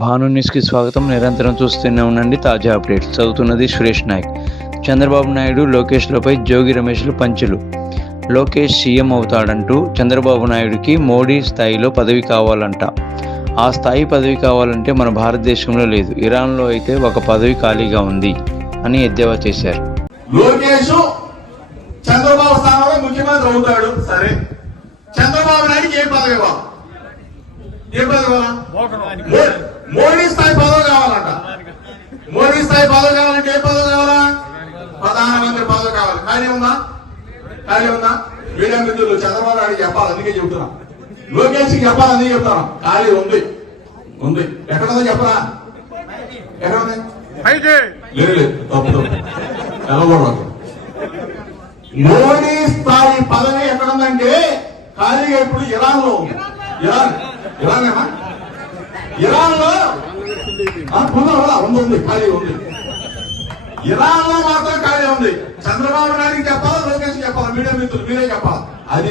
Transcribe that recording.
భాను న్యూస్కి స్వాగతం. నిరంతరం చూస్తూనే ఉండండి తాజా అప్డేట్స్. చదువుతున్నది సురేష్ నాయక్. చంద్రబాబు నాయుడు లోకేష్లపై జోగి రమేష్లు పంచులు. లోకేష్ సీఎం అవుతాడంటూ చంద్రబాబు నాయుడుకి మోడీ స్థాయిలో పదవి కావాలంట. ఆ స్థాయి పదవి కావాలంటే మన భారతదేశంలో లేదు, ఇరాన్లో అయితే ఒక పదవి ఖాళీగా ఉంది అని ఎద్దేవా చేశారు. లోకేష్ చంద్రబాబు స్థానంలో ముఖ్యమంత్రి అవుతాడు. సరే, చంద్రబాబు నాయుడుకి ఏ పదవి కావాలి? ఏ పదవి కావాలా? మోడీ స్థాయి పదవి కావాలంట. మోడీ స్థాయి పదవి కావాలంటే ఏ పదవి కావాలా? ప్రధానమంత్రి పదవి కావాలి. ఖాళీ ఉందా? ఖాళీ ఉందా? మీడియా మిత్రులు చంద్రబాబు నాయుడు చెప్పాలి, అందుకే చెబుతున్నా. లోకేష్ కి చెప్పాలి, అందుకే చెప్తాను. ఖాళీ ఉంది, ఉంది. ఎక్కడుందో చెప్పరా? ఎక్కడ ఉంది? లేదు లేదు, తప్పు వెళ్ళకూడదు. మోడీ స్థాయి పదవి ఎక్కడుందంటే ఖాళీగా ఇప్పుడు ఇరాన్ లో ఉంది. ఇరాన్ లో ఉంది, ఖాళీ ఉంది. ఇరాన్ లో మాత్రం ఖాళీ ఉంది. చంద్రబాబు నాయుడికి చెప్పాలి, లోకేష్ చెప్పాలి, మీడియా మిత్రులు మీరే చెప్పాలి. అది